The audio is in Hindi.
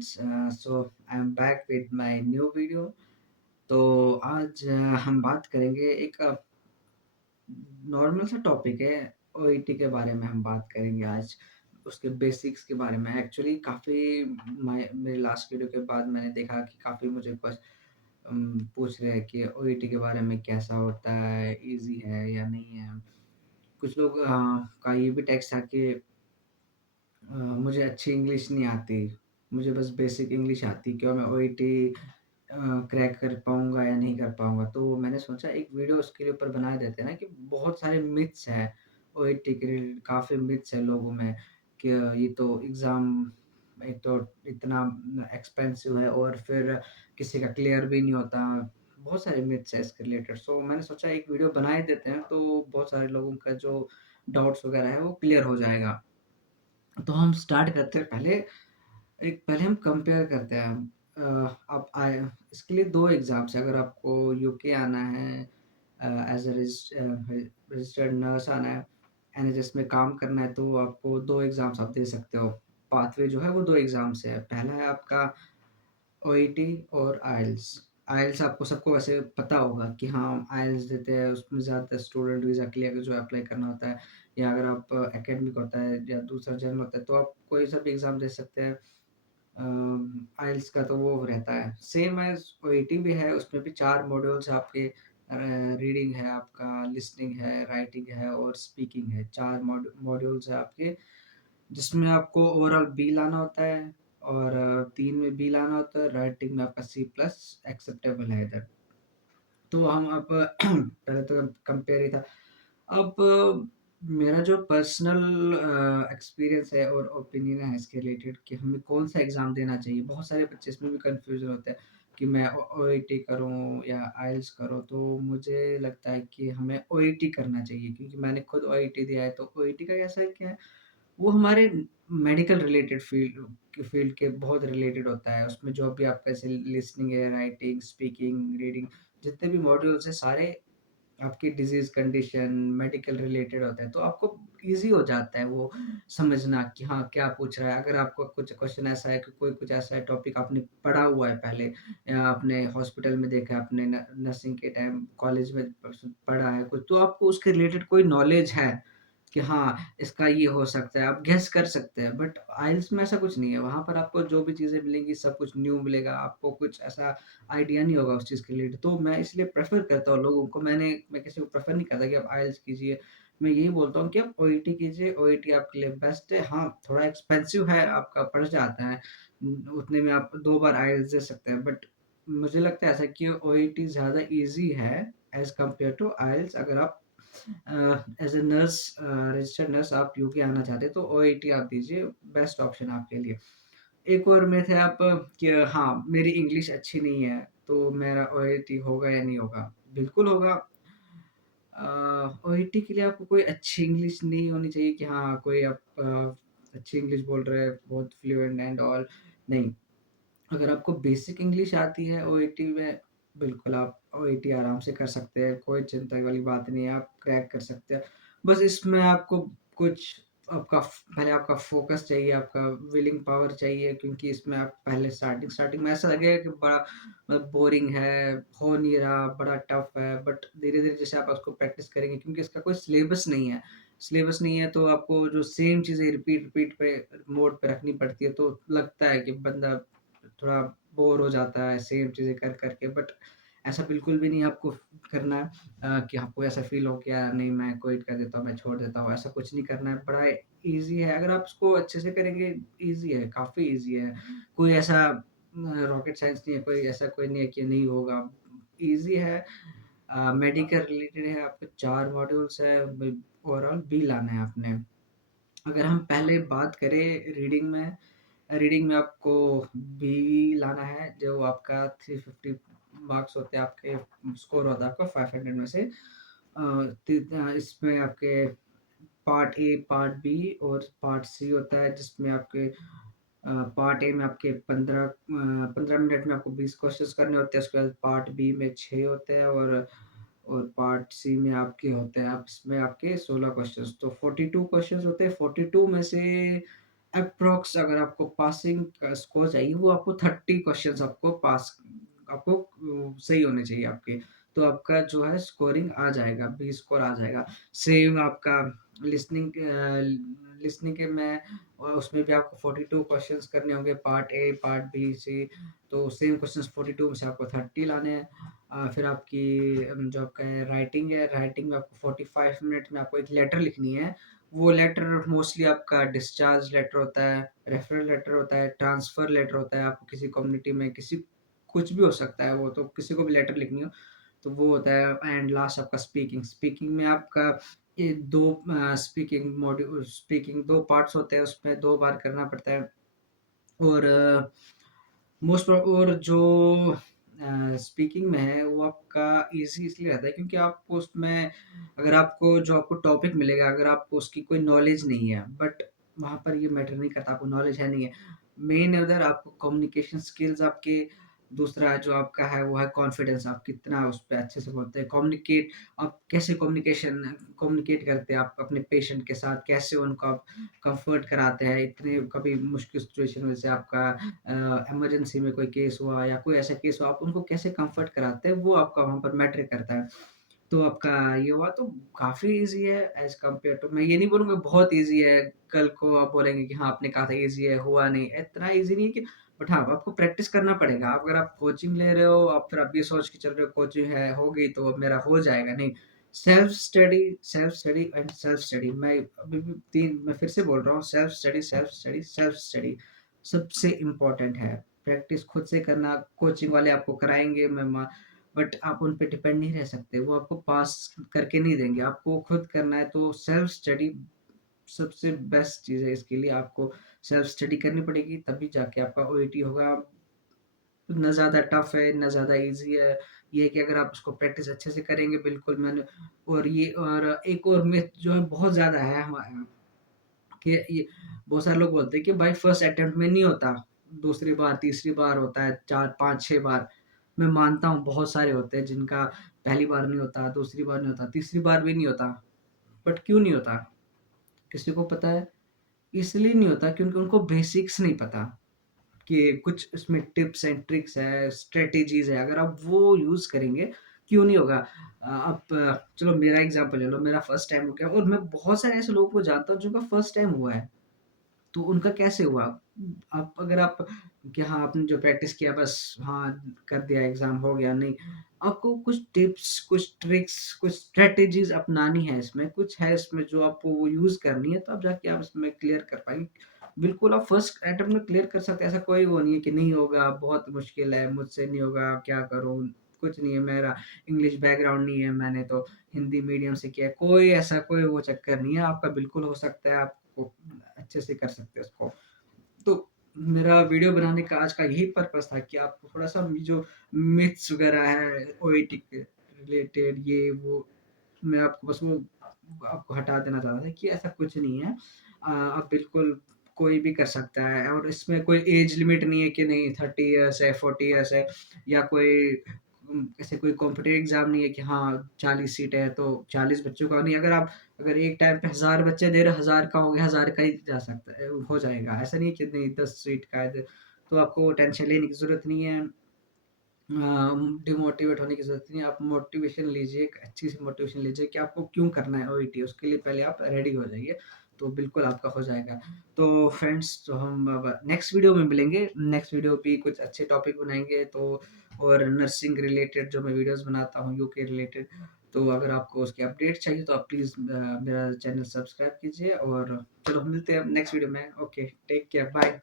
Friends, so I am back with my new video. तो आज हम बात करेंगे एक नॉर्मल सा टॉपिक है। ओईटी के बारे में हम बात करेंगे आज, उसके बेसिक्स के बारे में। एक्चुअली काफ़ी मेरे लास्ट वीडियो के बाद मैंने देखा कि काफ़ी मुझे पूछ रहे हैं कि ओईटी के बारे में कैसा होता है, ईज़ी है या नहीं है। कुछ लोग का ये भी टेक्स्ट था कि मुझे अच्छी इंग्लिश नहीं आती, मुझे बस बेसिक इंग्लिश आती, क्या मैं ओईटी क्रैक कर पाऊँगा या नहीं कर पाऊँगा? तो मैंने सोचा एक वीडियो उसके ऊपर बना देते हैं ना, कि बहुत सारे मिथ्स हैं ओईटी के रिलेटेड, काफ़ी मिथ्स हैं लोगों में कि ये तो एग्ज़ाम एक तो इतना एक्सपेंसिव है और फिर किसी का क्लियर भी नहीं होता। बहुत सारे मिथ्स हैं इसके रिलेटेड। सो मैंने सोचा एक वीडियो बना ही देते हैं, तो बहुत सारे लोगों का जो डाउट्स वगैरह है वो क्लियर हो जाएगा। तो हम स्टार्ट करते हैं। पहले हम कंपेयर करते हैं। आप आए इसके लिए 2 एग्ज़ाम्स हैं। अगर आपको यूके आना है, एज़ अ रजिस्टर्ड नर्स आना है, एनएचएस में काम करना है, तो आपको 2 एग्ज़ाम्स आप दे सकते हो। पाथवे जो है वो 2 एग्ज़ाम्स है। पहला है आपका ओईटी और आइल्स। आइल्स आपको सबको वैसे पता होगा कि हाँ, आइल्स देते हैं, उसमें ज़्यादातर स्टूडेंट वीज़ा के लिए अगर जो अप्लाई करना होता है, या अगर आप एकेडमिक होता है या दूसरा जनरल होता है, तो आप कोई सा भी एग्ज़ाम दे सकते हैं। आइल्स का तो वो रहता है, सेम एज़ ओईटी भी है, उसमें भी 4 मॉड्यूल्स आपके रीडिंग है, आपका लिसनिंग है, राइटिंग है और स्पीकिंग है। 4 मॉड्यूल्स हैं आपके, जिसमें आपको ओवरऑल बी लाना होता है और 3 में बी लाना होता है, राइटिंग में आपका सी प्लस एक्सेप्टेबल है इधर। तो हम अब पहले तो कंपेयर ही था। अब मेरा जो पर्सनल एक्सपीरियंस है और ओपिनियन है इसके रिलेटेड कि हमें कौन-सा एग्ज़ाम देना चाहिए। बहुत सारे बच्चे इसमें भी कन्फ्यूज़न होते हैं कि मैं ओईटी करूँ या आइल्स करूँ। तो मुझे लगता है कि हमें ओईटी करना चाहिए, क्योंकि मैंने खुद ओईटी दिया है। तो ओईटी का ऐसा है क्या है, वो हमारे मेडिकल रिलेटेड फ़ील्ड के बहुत रिलेटेड होता है। उसमें जो भी आपका जैसे लिसनिंग है, राइटिंग, स्पीकिंग, रीडिंग, जितने भी मॉड्यूल्स हैं सारे आपकी डिज़ीज़ कंडीशन, मेडिकल रिलेटेड होता है, तो आपको ईज़ी हो जाता है वो समझना कि हाँ, क्या पूछ रहा है। अगर आपको कुछ क्वेश्चन ऐसा है कि कोई कुछ ऐसा है टॉपिक आपने पढ़ा हुआ है पहले, या आपने हॉस्पिटल में देखा है, आपने नर्सिंग के टाइम कॉलेज में पढ़ा है कुछ, तो आपको उसके रिलेटेड कोई नॉलेज है कि हाँ, इसका ये हो सकता है, आप गेस कर सकते हैं। बट आइल्स में ऐसा कुछ नहीं है, वहाँ पर आपको जो भी चीज़ें मिलेंगी सब कुछ न्यू मिलेगा, आपको कुछ ऐसा आइडिया नहीं होगा उस चीज़ के रिलेटेड। तो मैं इसलिए प्रेफ़र करता हूँ लोगों को, मैं किसी को प्रेफ़र नहीं करता कि आप आइल्स कीजिए। मैं यही बोलता हूँ कि आप ओईटी कीजिए, ओईटी आपके लिए बेस्ट है। हाँ, थोड़ा एक्सपेंसिव है, आपका पड़ जाता है। उतने में आप 2 बार आइल्स दे सकते हैं, बट मुझे लगता है ऐसा कि ओईटी ज़्यादा ईज़ी है एज़ कम्पेयर टू आइल्स। अगर आप as a nurse, registered nurse आप यूके आना चाहते हैं, तो ओईटी आप दीजिए, बेस्ट ऑप्शन आपके लिए। एक और मिथ है आप कि हाँ, मेरी इंग्लिश अच्छी नहीं है, तो मेरा ओईटी होगा या नहीं होगा? बिल्कुल होगा। ओईटी के लिए आपको कोई अच्छी इंग्लिश नहीं होनी चाहिए कि हाँ, कोई आप अच्छी इंग्लिश बोल रहे हैं, बहुत फ्लुएंट एंड ऑल, नहीं। अगर आपको बेसिक इंग्लिश आती है ओईटी में, बिल्कुल आप ओईटी आराम से कर सकते हैं, कोई चिंता वाली बात नहीं है, आप क्रैक कर सकते हैं। बस इसमें आपको कुछ पहले आपका फ़ोकस चाहिए, आपका विलिंग पावर चाहिए, क्योंकि इसमें आप पहले स्टार्टिंग में ऐसा लगेगा कि बड़ा बोरिंग है, हो नहीं रहा, बड़ा टफ़ है, बट धीरे-धीरे जैसे आप उसको प्रैक्टिस करेंगे, क्योंकि इसका कोई सिलेबस नहीं है, तो आपको जो सेम चीज़ें रिपीट पे मोड पे रखनी पड़ती है, तो लगता है कि बंदा थोड़ा बोर हो जाता है सेम चीज़ें कर के। बट ऐसा बिल्कुल भी नहीं आपको करना है कि आपको ऐसा फ़ील हो कि यार नहीं, मैं क्विट कर देता हूँ, मैं छोड़ देता हूँ, ऐसा कुछ नहीं करना है। बड़ा ईज़ी है, अगर आप इसको अच्छे से करेंगे, ईज़ी है, काफ़ी ईज़ी है। कोई ऐसा रॉकेट साइंस नहीं है, कोई नहीं है कि नहीं होगा, ईज़ी है। मेडिकल रिलेटेड है, आपके 4 मॉड्यूल्स है, ब ओवरऑल बी लाना है आपने। अगर हम पहले बात करें रीडिंग में आपको बी लाना है, जो आपका 350 मार्क्स होते हैं, आपके स्कोर होता है आपका 500 में से। इसमें आपके पार्ट ए, पार्ट बी और पार्ट सी होता है, जिसमें आपके पार्ट ए में आपके 15 मिनट में आपको 20 क्वेश्चंस करने होते हैं। उसके बाद पार्ट बी में 6 होते हैं और पार्ट सी में आपके होते हैं, आप इसमें आपके 16 क्वेश्चंस, तो 42 क्वेश्चंस होते हैं। 42 में से अप्रॉक्स अगर आपको पासिंग का स्कोर चाहिए, वो आपको 30 क्वेश्चंस आपको पास आपको सही होने चाहिए आपके। तो आपका जो है स्कोरिंग आ जाएगा, बी स्कोर आ जाएगा। सेम आपका लिसनिंग के में उसमें भी आपको 42 क्वेश्चंस करने होंगे, पार्ट ए, पार्ट बी, सी। तो सेम क्वेश्चंस 42 में से आपको 30 लाने हैं। फिर आपकी जो आपका राइटिंग है, राइटिंग में आपको 45 मिनट में आपको एक लेटर लिखनी है। वो लेटर मोस्टली आपका डिस्चार्ज लेटर होता है, रेफरल लेटर होता है, ट्रांसफर लेटर होता है। आपको किसी कम्युनिटी में किसी कुछ भी हो सकता है वो, तो किसी को भी लेटर लिखनी हो तो वो होता है। एंड लास्ट आपका स्पीकिंग। स्पीकिंग में आपका ये 2 स्पीकिंग 2 पार्ट्स होते हैं, उसमें 2 बार करना पड़ता है। और और जो स्पीकिंग में है वो आपका ईज़ी इसलिए रहता है क्योंकि आपको उसमें अगर आपको जो आपको टॉपिक मिलेगा, अगर आपको उसकी कोई नॉलेज नहीं है, बट वहाँ पर ये मैटर नहीं करता आपको नॉलेज है नहीं है। मेन उधर आपको कम्युनिकेशन स्किल्स आपके, दूसरा जो आपका है वो है कॉन्फिडेंस, आप कितना उस पे अच्छे से बोलते हैं। कम्युनिकेट, आप कैसे कम्युनिकेट करते हैं आप अपने पेशेंट के साथ, कैसे उनको आप कम्फर्ट कराते हैं। इतने कभी मुश्किल सिचुएशन में से आपका इमरजेंसी में कोई केस हुआ या कोई ऐसा केस हुआ, आप उनको कैसे कंफर्ट कराते हैं, वो आपका वहाँ पर मैटर करता है। तो आपका ये हुआ तो काफ़ी ईज़ी है एज़ कम्पेयर टू, मैं ये नहीं बोलूँगा बहुत ईज़ी है, कल को आप बोलेंगे कि हाँ, आपने कहा था ईज़ी है, हुआ नहीं, इतना ईज़ी नहीं है कि। बट हाँ, आपको प्रैक्टिस करना पड़ेगा। अगर आप कोचिंग ले रहे हो, आप फिर आप ये सोच के चल रहे हो कोचिंग है, हो गई तो अब मेरा हो जाएगा, नहीं। Self study and self study. मैं अभी भी 3 मैं फिर से बोल रहा हूँ, self study, self study, self study सबसे इम्पोर्टेंट है। प्रैक्टिस खुद से करना, कोचिंग वाले आपको कराएँगे, मैं मा बट आप उन पे डिपेंड नहीं रह सकते, वो आपको पास करके नहीं देंगे, आपको खुद करना है। तो सेल्फ स्टडी सबसे बेस्ट चीज़ है, इसके लिए आपको सेल्फ स्टडी करनी पड़ेगी, तभी जाके आपका ओईटी होगा। ना ज़्यादा टफ है, ना ज़्यादा ईज़ी है। ये है कि अगर आप उसको प्रैक्टिस अच्छे से करेंगे, बिल्कुल मैंने और एक और मिथ जो है बहुत ज़्यादा है कि ये बहुत सारे लोग बोलते हैं कि भाई फर्स्ट अटेम्प्ट में नहीं होता, दूसरी बार, तीसरी बार होता है, 4, 5, 6 बार। मैं मानता हूँ बहुत सारे होते हैं जिनका पहली बार नहीं होता, दूसरी बार नहीं होता, तीसरी बार भी नहीं होता। बट क्यों नहीं होता? किसी को पता है? इसलिए नहीं होता क्योंकि उनको बेसिक्स नहीं पता कि कुछ इसमें टिप्स एंड ट्रिक्स है, स्ट्रैटेजीज़ है, अगर आप वो यूज़ करेंगे, क्यों नहीं होगा? आप चलो मेरा एग्ज़ाम्पल ले लो, मेरा फर्स्ट टाइम हो गया और मैं बहुत सारे ऐसे लोगों को जानता हूँ जिनका फर्स्ट टाइम हुआ है। तो उनका कैसे हुआ? आप अगर आप कि हाँ, आपने जो प्रैक्टिस किया बस हाँ, कर दिया एग्ज़ाम हो गया, नहीं। आपको कुछ टिप्स, कुछ ट्रिक्स, कुछ स्ट्रैटेजीज़ अपनानी है इसमें, कुछ है इसमें जो आपको वो यूज़ करनी है, तब जाके आप इसमें क्लियर कर पाएँगे। बिल्कुल आप फर्स्ट अटेम्प्ट में क्लियर कर सकते हैं, ऐसा कोई वो नहीं है कि नहीं होगा, बहुत मुश्किल है, मुझसे नहीं होगा, क्या करूँ? कुछ नहीं है, मेरा इंग्लिश बैकग्राउंड नहीं है, मैंने तो हिंदी मीडियम से किया है, कोई ऐसा कोई वो चक्कर नहीं है, आपका बिल्कुल हो सकता है, आपको अच्छे से कर सकते हैं उसको। तो मेरा वीडियो बनाने का आज का यही पर्पस था कि आपको थोड़ा-सा जो मिथ्स वगैरह है ओईटी के रिलेटेड, ये वो, मैं आपको बस वो आपको हटा देना चाहता था कि ऐसा कुछ नहीं है। आप बिल्कुल कोई भी कर सकता है और इसमें कोई एज लिमिट नहीं है कि नहीं 30 इयर्स है, 40 इयर्स है या कोई ऐसे कोई कॉम्पिटिटिव एग्ज़ाम नहीं है कि हाँ 40 सीट है तो 40 बच्चों का नहीं। अगर एक टाइम पे 1000 बच्चे दे रहे हो, 1000 का हो गया, 1000 का ही जा सकता है, हो जाएगा। ऐसा नहीं है कि नहीं 10 सीट का है तो आपको टेंशन लेने की ज़रूरत नहीं है। डिमोटिवेट होने की ज़रूरत नहीं है, आप मोटिवेशन लीजिए, एक अच्छी सी मोटिवेशन लीजिए कि आपको क्यों करना है ओईटी, उसके लिए पहले आप रेडी हो जाइए, तो बिल्कुल आपका हो जाएगा। तो फ्रेंड्स, तो हम अब नेक्स्ट वीडियो में मिलेंगे, नेक्स्ट वीडियो भी कुछ अच्छे टॉपिक बनाएँगे तो, और नर्सिंग रिलेटेड जो मैं वीडियोज़ बनाता हूँ यूके रिलेटेड, तो अगर आपको उसके अपडेट चाहिए तो आप प्लीज़ मेरा चैनल सब्सक्राइब कीजिए और चलो मिलते हैं नेक्स्ट वीडियो में। Okay, take care, bye.